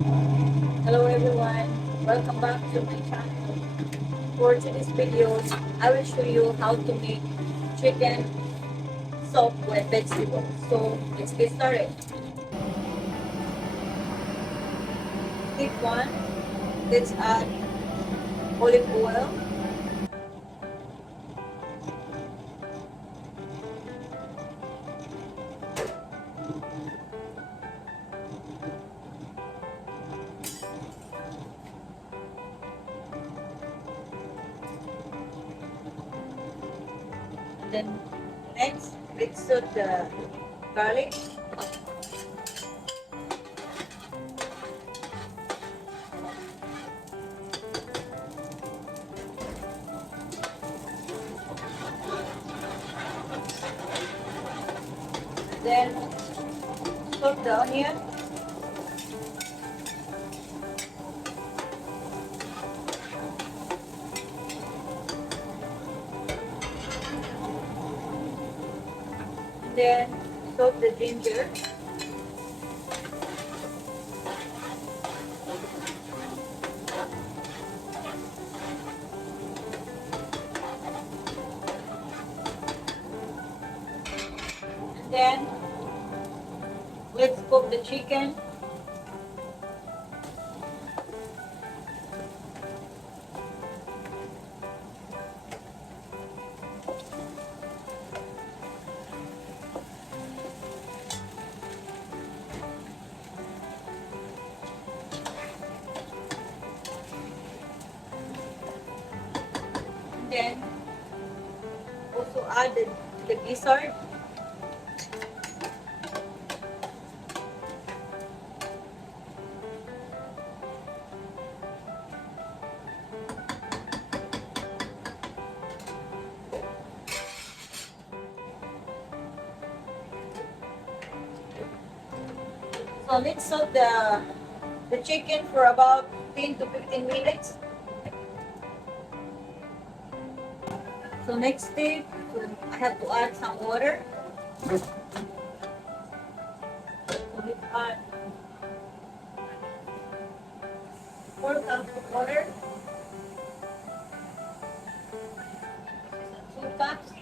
Hello everyone, welcome back to my channel. For today's video, I will show you how to make chicken soup with vegetables. So let's get started. Step 1, let's add olive oil. Then next, let's put the garlic. Then put the onion. Then soak the ginger. And then let's cook the chicken. And then also add the gizzard. So let's soak the chicken for about 10 to 15 minutes. So next step, so I have to add some water. So let's add 4 cups of water. 2 cups.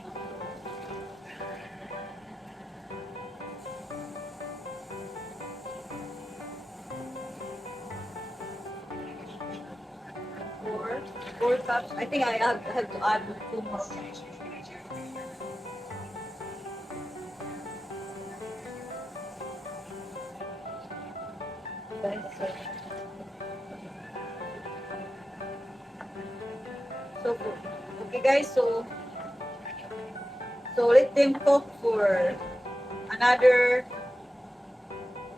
Four, 4 cups. I think I have to add 2 more. Guys, so okay guys, so let them cook for another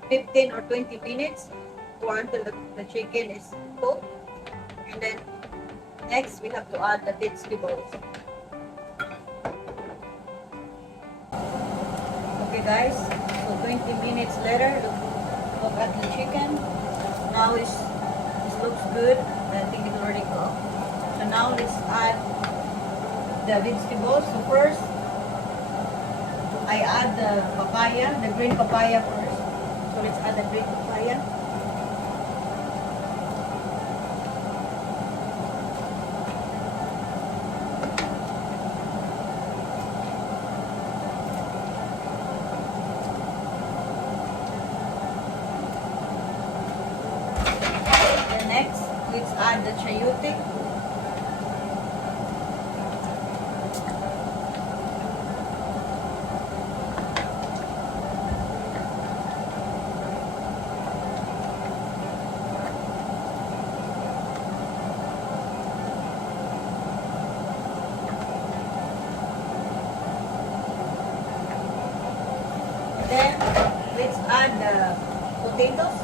15 or 20 minutes or until the chicken is cooked. And then next we have to add the vegetables. Okay guys, so 20 minutes later, look at the chicken. Now it looks good. I think it's already cooked. So now let's add the vegetables. So first, I add the papaya, the green papaya first. So let's add the green papaya. Then next, let's add the chayote. Then let's add the potatoes.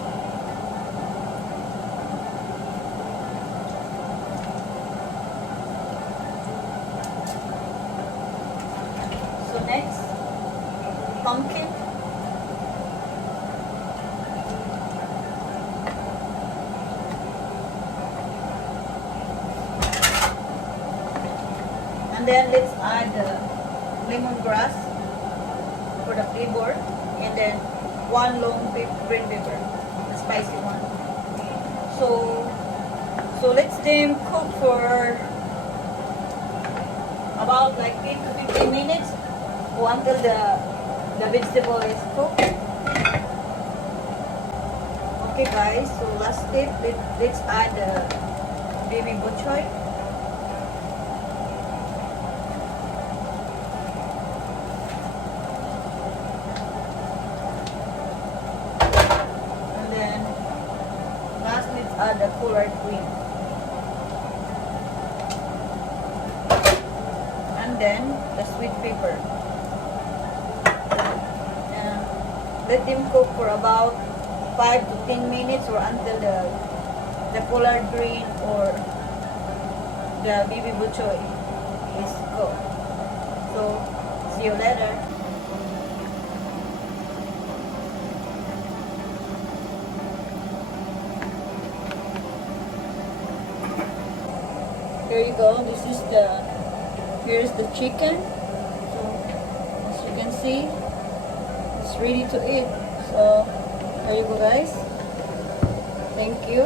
So next, pumpkin. And then let's add lemongrass for the flavor. And then 1 long green pepper, the spicy one. So let's them cook for about like 10 to 15 minutes or until the vegetable is cooked. Okay guys, so last step, let's add the baby bok choy. And then last, let's add the collard green. And then the sweet pepper. And let them cook for about 5 to 10 minutes or until the collard green or the baby bok choy is cooked. So see you later. Here you go. Here's the chicken. So as you can see, it's ready to eat. So here you go guys. Thank you.